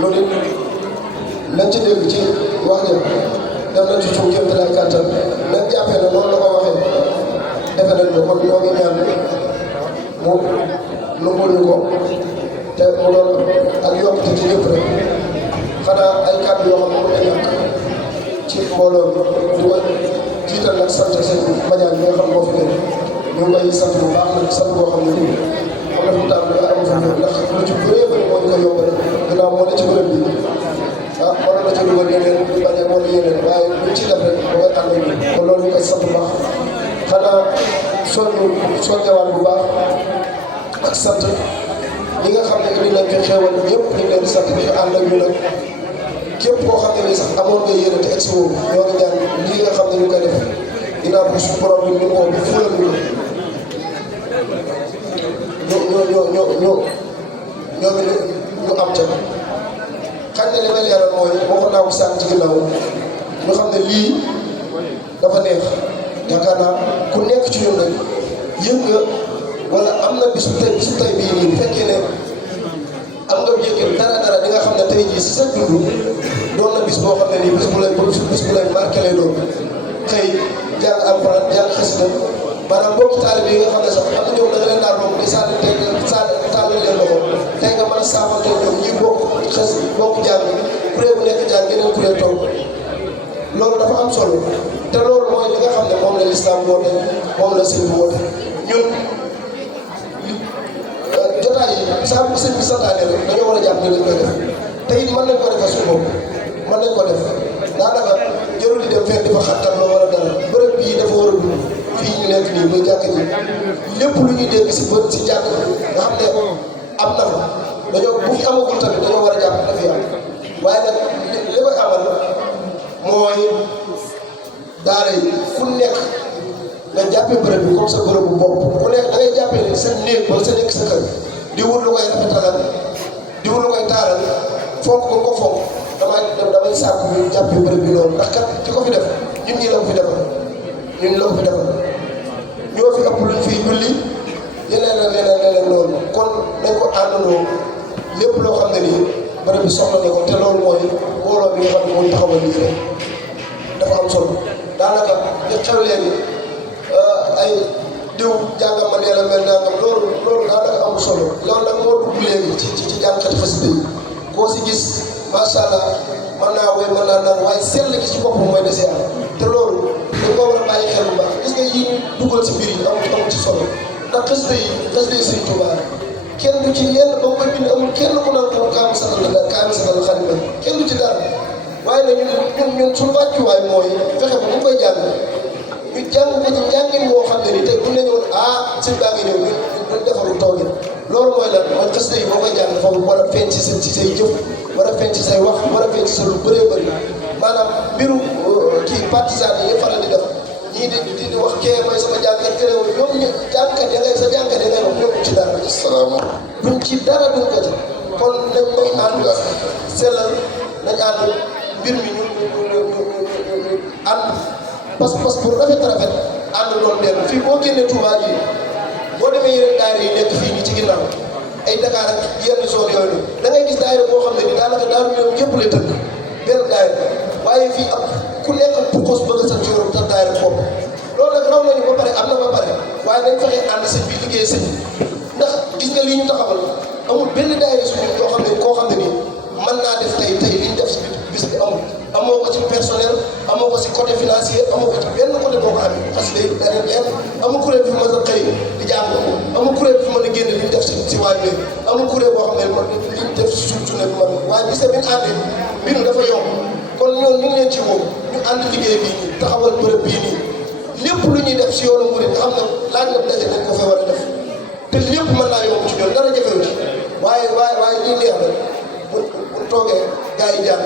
loolu it lañ ci dégg ci wax ja def nañ ci suñu kéem tolluwaay kàttan nañ jàppee ne noonu la ko waxee defe nañ ko kon ñoo ngi ñaan mu nangul ñu ko te mu doon ak yokkute ci ñëpp rek xanaa ay kàddu yoo xam ne mën na ñàkk ci mbooloo di ko jiital nag sant seen bañaan bi nga xam moo fi gën ñu ngi koy sant bu baax nag sant boo xam ne nii am na fu mu tàmbali am fa ñëw ndax lu ci bëree bëri moo ñu ko yombal ginnaaw moo ne ci bërëb bi ah mënoon na ci dugal yeneen di bañ a wala yeneen waaye luñ ci def rek ba koy ànd ak ñun kon loolu ñu koy sant bu baax xanaa soññewaat bu baax ak sant ñi nga xam ne indi nañ fi xeewal ñëpp ñu ngi leen di sant di ànd ak ñu nag képp koo xam ne nii sax amoon nga yéene te egg si woowu ñoo ngi ñaan lii nga xam ne ñu koy def ginnaaw bi suñu borom bi ñu ko bi fulal ñu ñu am ca xam ne li may leeral mooy waxoon naa ko sànq ci ginnaaw ñu xam ne lii dafa neex yaakaar naa ku nekk ci ñun rek yëg nga wala am na bisu tey bii nii bu fekkee ne am nga yëg dara di nga xam ne tey jii si sa dund doon na bis boo xam ne nii bis bu lay marqué lay doon xëy jàng alxuraan jàng xasida maanaam mbokki taalibe yi nga xam ne sax am na ñoom da nga leen daan moom di sànni tàllal leen loxo tey nga mën a saafante ñoom ñi bokk jàng kuréel bu nekk jàng geneen kuréel toog loolu dafa am solo te loolu mooy li nga xam ne moom la lislaam woote moom la sëñ bi woote ñun jotaay yi saa bu sëñ bi santaane rek dañoo war a jàpp ne lañ koy def te it mën nañ ko defee suñu bopp mën nañ ko def daanaka jarul di dem fenn di fa xattal loo wala dara bërëb bii dafa war a dund fii ñu nekk nii muy jàkk ji lépp lu ñuy dégg si bët si jàkk nga xam ne am na fa dañoo bu fi amagul tamit dañoo war a jàpp dafa am waaye nag li koy amal mooy daara yi ku nekk nga jàppee bërëb bi comme sa bërëb bu bopp ku nekk da ngay jàppee ne sa néeg wala sa nekk sa kër di wut lu koy rafetalal di wut lu koy taaral fonk ko fonk damay sàkk ñu jàppee bërëb bi noonu ndax kat ki ko fi def ñun ñii la ko fi defal ñun la ko fi defal ñoo fi ëpp luñ fiy julli leneen loolu kon nañ ko àndandoo lépp loo xam ne nii bërëb bi soxla na ko te loolu mooy mbooloo bi nga xam ne mooy taxawal lii rek dafa am solo daanaka li xew léegi ay diw jàngam ma nee la mel nangam loolu daanaka am solo loolu nag moo dugg léegi ci jàngkat xasida yi koo si gis macha allah mën naa woy mën naa naan waaye seetlu gi ci boppam mooy desee am te loolu dañ ko war a bàyyi xel bu baax gis nga yi ñu dugal ci mbir yi amul ci solo ndax xasida yi Sëriñ Tuubaa kenn du ci yenn ba mu koy bind amul kenn ku naan ko kaam satal xalima kenn du ci dara waaye nag ñun suñu wàccuwaay mooy fexe ba mu koy jàng ñu jàng ko ci njàngin moo xam ne ni tey bu ñu la ñëwoon sëñ baa ngi ñëw ñu defarul toogin loolu mooy lan mooy xasida yi boo koy jàng dafa war a feeñ ci say jëf war a feeñ ci say wax war a feeñ ci sa lu bëree bëri maanaam mbiru kii partisan yi faral di def ñii di wax kee mooy sama jàngkat këréw ñoom ñu jàngkat ya ngay sa jàngkat ya ngay wax ñoom ci dara salaamaaleykum duñ ci dara duñ ko ci kon nañ koy ànd sellal nañ ànd mbir mi ñu ànd pas-pas pour rafet ànd loolu dellu fii boo génnee Touba ji boo demee yeneen daayira yi nekk fii nii ci ginnaaw ay Dakar ak yenn zone yooyu da ngay gis daayira boo xam ne ni daanaka daal ñoom ñëpp lay tënk benn daayira waaye fii am ku nekk pukkos bëgg sa ci yorom ta daayira bopp loolu nag raw nañu ba pare am na ba pare waaye dañ fexe ànd sëñ bi liggéey sëñ ndax gis nga lii ñu taxawal amul benn daayira suñu yoo xam ne koo xam ne nii mën naa def tey li ñu def si bis bi amoo ko ci personnel amoo ko si côté financier amoo ko ci benn côté boo ko amee parce que day leen amul kuréel bi fi mën a xëy di jàng amul kuréel bi fi mën a génne li ñu def si waaj bi amul kuréel boo xam ne li ñu def si suuf su ne bi man waaye gis nga bi ñu àndee mbir mi dafa yomb kon ñoom ñu ngi leen ci woo ñu ànd liggéey bii nii taxawal bërëb bii nii lépp lu ñuy def si yoonu murid nga xam ne laaj na daje dañ ko fay war a def te lépp mën naa yomb ci ñoom dara jafewu ci waaye lii neex na bu toogee gars yi jàng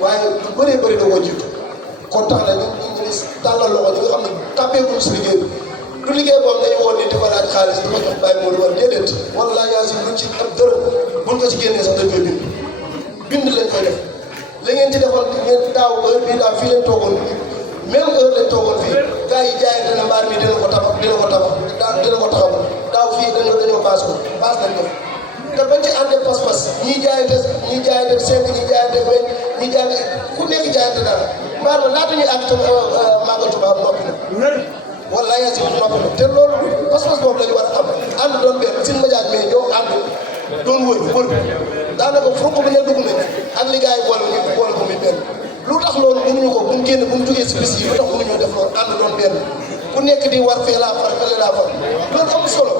waaye lu bëree bëri da koo jiitu kon tax na ñu tàllal loxo ñi nga xam ne tàppeekuñ si liggéey bi lu liggéey boobu dañu woon ni dafa laaj xaalis dafa jox bàyyi moo war déedéet wala laa yaa si luñ ci ab dërëm buñ ko ci génnee sax dañ koy bind lañ koy def la ngeen ci defoon ngeen daaw heure bii daaw fii lañ toogoon même heure lañ toogoon fii gars yi jaayante na mbaar mi dina ko taxawal daaw fii dañoo baas nañ ko te bañ ci àndee pas-pas ñii jaayante seen ñii jaayante weñ ñii jaayante ku nekk jaayante dara mbaar ma laata ñuy àgg tam màggal tubaab noppi na wala yaa si noppi na te loolu pas-pas boobu la ñu war a am ànd doon benn suñu majaaj mais ñoo ànd doon wër daanaka foo ko mën a dugg nañ ak li gars yi boole ko muy benn lu tax loolu mënuñu ko bu ñu génn bu ñu jógee si bis yi lu tax mënuñoo def loolu ànd doon benn ku nekk di war fee laa far fële laa far loolu am solo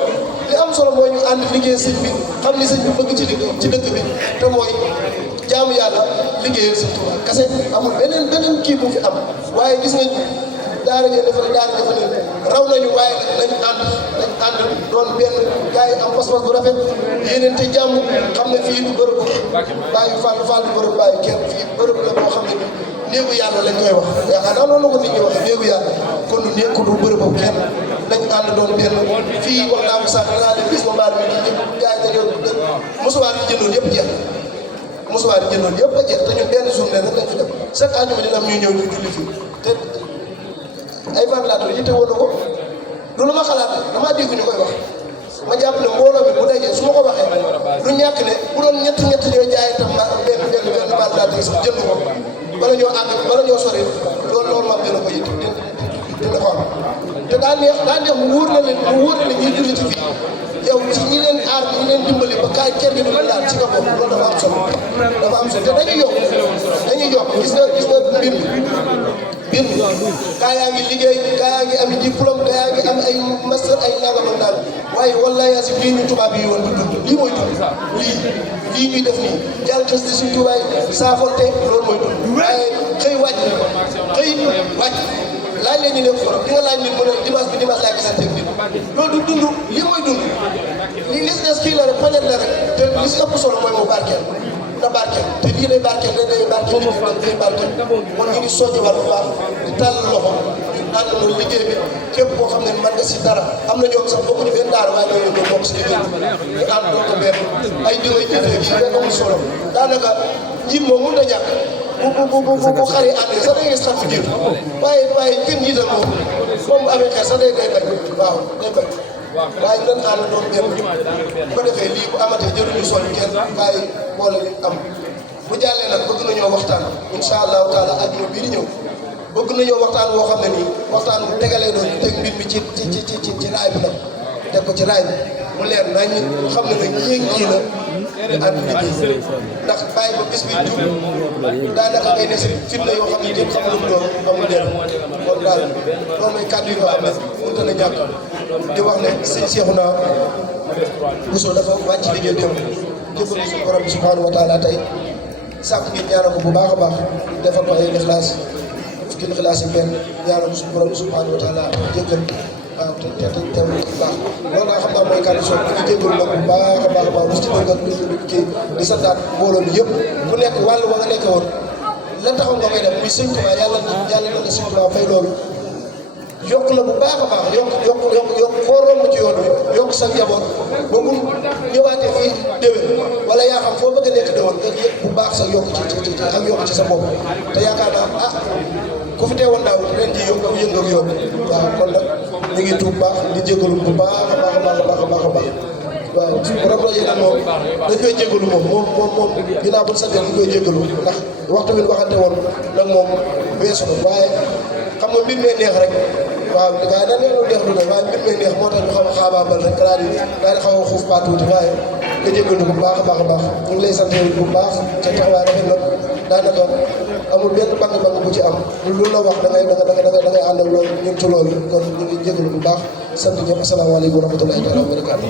li am solo mooy ñu ànd liggéey sëñ bi xam ni sëñ bi bëgg ci dëkk bi te mooy jaamu yàlla liggéeyal sëñ Tuubaa kase amul beneen kii bu fi am waaye gis nga daara ngeen defal ne raw nañu waaye nag nañ ànd doon benn gars yi am pas-pas bu rafet yéeneen te jàmm xam ne fii du bërëb bàyyi Fall du bërëb bàyyi kenn fii bërëb la boo xam ne néegu yàlla lañ koy wax yaakaar naa loolu la ko nit ñi waxee néegu yàlla kon du nekk du bërëbam kenn nañ ànd doon benn fii wax naa ko sax danaa leen gis ma mbaar mi nii ñëpp gars yi dañoo mosuwaar yi jëndoon yëpp jeex mosuwaar yi jëndoon yëpp a jeex te ñun benn journée rek lañ fi def chaque année dina am ñuy ñëw ñu julli fii te ay ventilateur yitte woon na ko lu ma xalaat damaa dégg ñu koy wax ma jàpp ne mbooloo bi bu dajee su ma ko waxee du ñàkk ne bu doon ñett ñooy jaay tam benn ventilateur sax jënd ko bala ñoo sori loolu ma dina ko yitte dina ko am te daa neex mu wóor na leen ñuy julli ci fii yow ci ñi leen aar ñi leen dimbali ba kaay kenn du daal ci nga bopp loolu dafa am solo te dañuy yokk gis nga mbir mi gaa yaa ngi liggéey gaa yaa ngi am diplôme gaa yaa ngi am ay master ay nangam ak nangam waaye wallahi yaa si lii ñu tubaab yi woon du dund lii mooy dund lii ñuy def nii jàng xës di suñ tubaay saafonte loolu mooy dund waaye xëy wàcc laaj leen ñu nekk forom di nga laaj nit mu ne dimanche laay gisante ak nit loolu du dund lii mooy dund lii li si des kii la rek pañet la rek te li si ëpp solo mooy mu barkeel na barkeel te lii day barkeel day barkeel kon ñu ngi soññiwaat bu baax di tàll loxo ñu àndandoo liggéey bi képp koo xam ne mën nga si dara am na ñoom sax bokkuñu benn daara waaye ñoo ñoo bokk si liggéey bi ñu ànd doon ko benn ay diw ay jiite yi rek amul solo daanaka njiit moom mën na ñàkk bu xaree ànd sax da ngay sax fi jiitu waaye kenn jiital moom bu amee xel sax day bañ waaw day bañ waaye ñu doon ànd doon benn bu ko defee lii bu amatee jëruñu sol kenn bàyyi boole li am bu jàllee nag bëgg nañoo waxtaan incha allahu taala àjjuma bii di ñëw bëgg nañoo waxtaan boo xam ne nii waxtaan bu tegalee doon ñu teg mbir mi ci raay bi nag teg ko ci raay bi mu leer nañ xam ne nag ñii la ànd liggéey ndax bàyyi ba bis bi jub daanaka ngay ne si fitna yoo xam ne kenn xamul lu doon amul njëriñ kon daal loolu mooy kàddu yi nga xam ne mënut na ñàkk di wax ne sëñ Cheikhouna Bousso dafa wàcc liggéey dem jëfal suñu borom bi subhanahu wa taala tey sàkk ngeen ñaanal ko bu baax a baax defal ko ay ixlaas fukki ixlaas yi benn ñaanal ko suñu borom bi subhanahu wa taala jéggal waaw te bu baax loolu naa xam naa mooy kàddu soog di jéggalu nag bu baax a baax lu ci dëngal kii di santaat mbooloo mi yëpp ku nekk wàll wa nga nekkee woon la taxaw nga koy def muy sëñ Tuubaa yàlla na la sëñ Tuubaa fay loolu yokk la bu baax a baax yokk foo romb ci yoon wi yokk sa njaboot ba mun ñëwaatee fii déwén wala yaa xam foo bëgg a nekk déwén nga yëg bu baax sa yokk ci ak yokk ci sa bopp te yaakaar naa ku fi teewoon daaw ren ji yokk yëngal yokk waaw kon nag ñu ngi tuub baax di jégalu bu baax a baax a baax a baax a baax waaw rajo yi nag moom dañ koy jégalu moom ginnaaw bu sant dañ koy jégalu ndax waxtu bi waxante woon nag moom weesu na waaye xam nga mbir mee neex rek waaw waaye dañ leen neex du ne waaye mbir mee neex moo tax ñu xaw a xaabaabal rek daal di xaw a xuuf ba tuuti waaye nga jégalu bu baax a baax a baax ñu ngi lay sant bu baax ca taxawaay rafet na daanaka amul benn bang-bang bu ci am lu la wax da ngay ànd ak loolu ñun ci loolu kon ñu ngi jégalu bu baax sant ñëpp asalaamaaleykum wa rahmatullahi taala wa barakaatu